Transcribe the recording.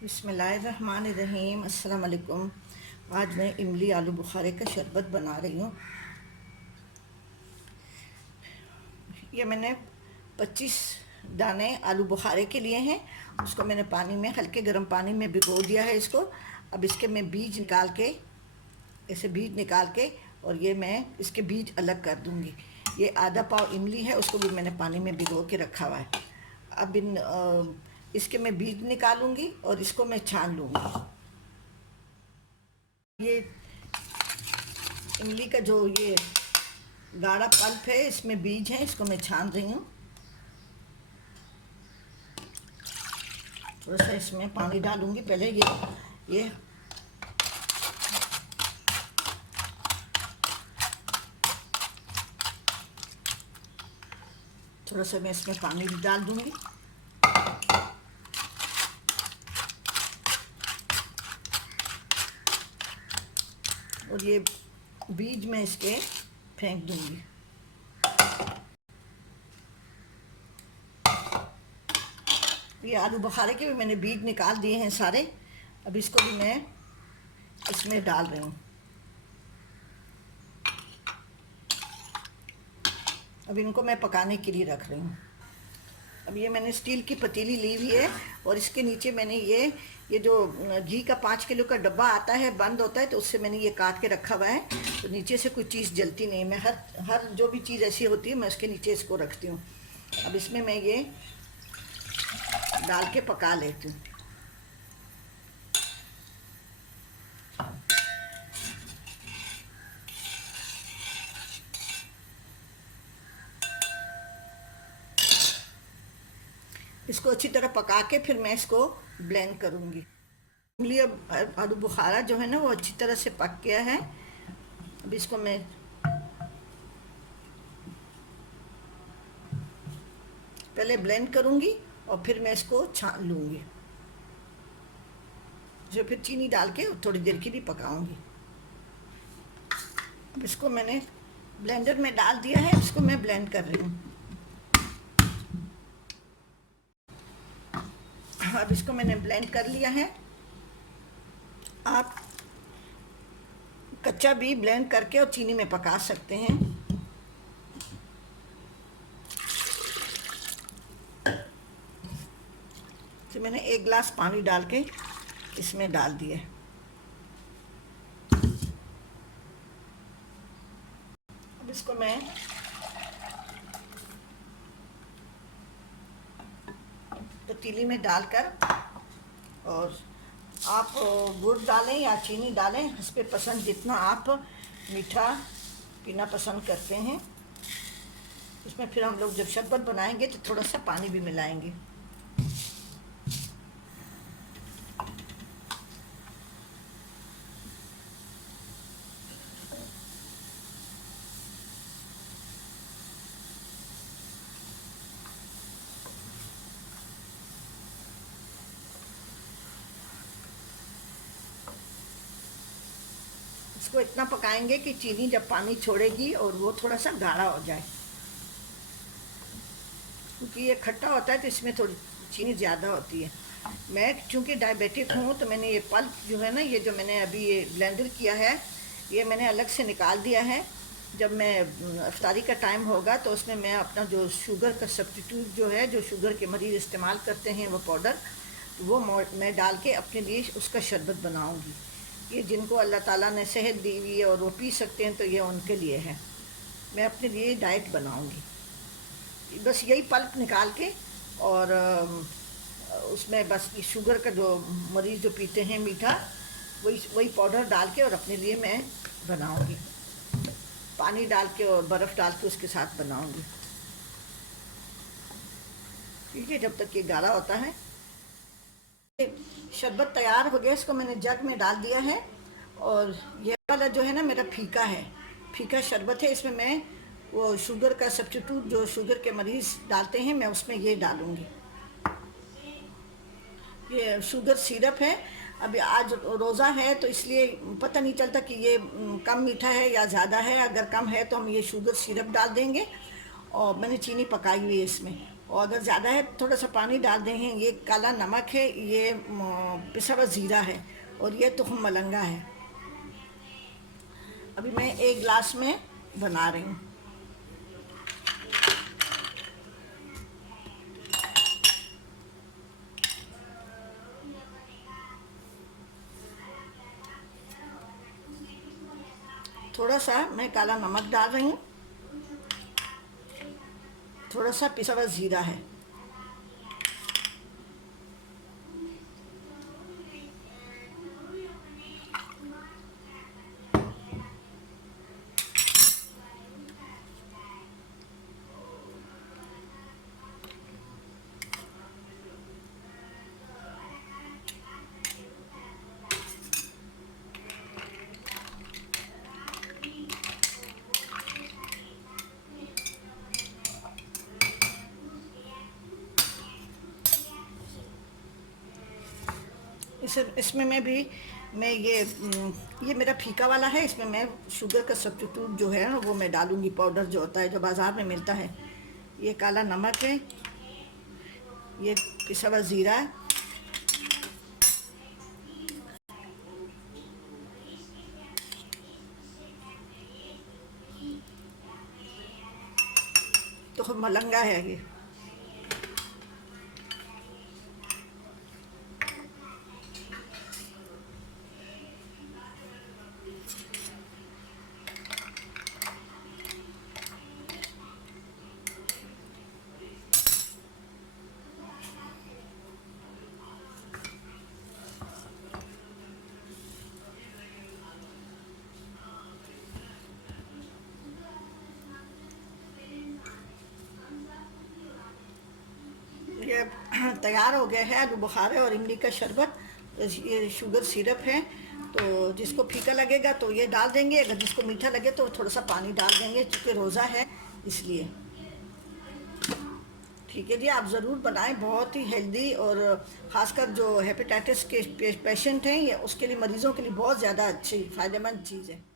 बिस्मिल्लाहिर्रहमानिर्रहीम। अस्सलाम वालेकुम। आज मैं इमली आलू बुखारे का शरबत बना रही हूँ। ये मैंने 25 दाने आलू बुखारे के लिए हैं। उसको मैंने पानी में, हल्के गर्म पानी में भिगो दिया है इसको। अब इसके मैं बीज निकाल के, ऐसे बीज निकाल के, और ये मैं इसके बीज अलग कर दूँगी। ये आधा पाव इमली है, उसको भी मैंने पानी में भिगो के रखा हुआ है। अब इसके मैं बीज निकालूंगी और इसको मैं छान लूँगी। ये इमली का जो ये गाढ़ा पल्प है, इसमें बीज है, इसको मैं छान रही हूँ। थोड़ा सा इसमें पानी डालूंगी पहले। ये थोड़ा सा मैं इसमें पानी भी डाल दूंगी। और ये बीज मैं इसके फेंक दूंगी। ये आलू बुखारे के भी मैंने बीज निकाल दिए हैं सारे। अब इसको भी मैं इसमें डाल रही हूँ। अब इनको मैं पकाने के लिए रख रही हूँ। अब ये मैंने स्टील की पतीली ली हुई है, और इसके नीचे मैंने ये जो घी का 5 किलो का डब्बा आता है, बंद होता है, तो उससे मैंने ये काट के रखा हुआ है। तो नीचे से कोई चीज़ जलती नहीं। मैं हर जो भी चीज़ ऐसी होती है, मैं उसके नीचे इसको रखती हूँ। अब इसमें मैं ये डाल के पका लेती हूँ। इसको अच्छी तरह पका के फिर मैं इसको ब्लेंड करूँगी। इमली अब आलू बुखारा जो है ना, वो अच्छी तरह से पक गया है। अब इसको मैं पहले ब्लेंड करूँगी और फिर मैं इसको छान लूँगी। जो फिर चीनी डाल के थोड़ी देर के लिए पकाऊँगी। इसको मैंने ब्लेंडर में डाल दिया है, इसको मैं ब्लेंड कर रही हूँ। अब इसको मैंने ब्लेंड कर लिया है। आप कच्चा भी ब्लेंड करके और चीनी में पका सकते हैं। तो मैंने 1 गिलास पानी डाल के इसमें डाल दिया। अब इसको मैं पतीली में डालकर, और आप गुड़ डालें या चीनी डालें, इस पे पसंद, जितना आप मीठा पीना पसंद करते हैं। इसमें फिर हम लोग जब शरबत बनाएंगे तो थोड़ा सा पानी भी मिलाएंगे। इसको इतना पकाएंगे कि चीनी जब पानी छोड़ेगी और वो थोड़ा सा गाढ़ा हो जाए, क्योंकि ये खट्टा होता है तो इसमें थोड़ी चीनी ज़्यादा होती है। मैं चूँकि डायबिटिक हूँ, तो मैंने ये पल्प जो है ना, ये जो मैंने अभी ये ब्लेंडर किया है, ये मैंने अलग से निकाल दिया है। जब मैं इफ्तारी का टाइम होगा तो उसमें मैं अपना जो शुगर का सब्स्टिट्यूट जो है, जो शुगर के मरीज़ इस्तेमाल करते हैं, वो पाउडर, वो मैं डाल के अपने लिए उसका शरबत बनाऊँगी। ये जिनको अल्लाह ताला ने सेहत दी हुई है और वो पी सकते हैं, तो ये उनके लिए है। मैं अपने लिए डाइट बनाऊँगी। बस यही पल्प निकाल के, और उसमें बस ये शुगर का जो मरीज़ जो पीते हैं मीठा, वही पाउडर डाल के और अपने लिए मैं बनाऊंगी। पानी डाल के और बर्फ़ डाल के उसके साथ बनाऊंगी। ठीक है, जब तक ये गाढ़ा होता है। शरबत तैयार हो गया, इसको मैंने जग में डाल दिया है। और ये वाला जो है ना, मेरा फीका है, फीका शरबत है। इसमें मैं वो शुगर का सब्स्टिट्यूट जो शुगर के मरीज़ डालते हैं, मैं उसमें ये डालूँगी। ये शुगर सिरप है। अभी आज रोज़ा है, तो इसलिए पता नहीं चलता कि ये कम मीठा है या ज़्यादा है। अगर कम है तो हम ये शुगर सिरप डाल देंगे। और मैंने चीनी पकाई हुई है इसमें, और अगर ज़्यादा है थोड़ा सा पानी डाल देंगे। ये काला नमक है, ये पिसा हुआ ज़ीरा है, और ये तुखम मलंगा है। अभी मैं एक गिलास में बना रही हूँ। थोड़ा सा मैं काला नमक डाल रही हूँ, थोड़ा सा पिसा हुआ ज़ीरा है। इसमें मैं ये मेरा फीका वाला है, इसमें मैं शुगर का सब्स्टिट्यूट जो है ना वो मैं डालूंगी, पाउडर जो होता है जो बाज़ार में मिलता है। ये काला नमक है, ये पिसा हुआ ज़ीरा है, तो मलंगा है ये। ये तैयार हो गया है आलू बुखारे और इमली का शरबत। तो ये शुगर सिरप है, तो जिसको फीका लगेगा तो ये डाल देंगे, अगर जिसको मीठा लगे तो थोड़ा सा पानी डाल देंगे, क्योंकि रोज़ा है इसलिए। ठीक है जी, आप ज़रूर बनाएं, बहुत ही हेल्दी, और ख़ासकर जो हेपेटाइटिस के पेशेंट हैं, ये उसके लिए, मरीज़ों के लिए बहुत ज़्यादा अच्छी फ़ायदेमंद चीज़ है।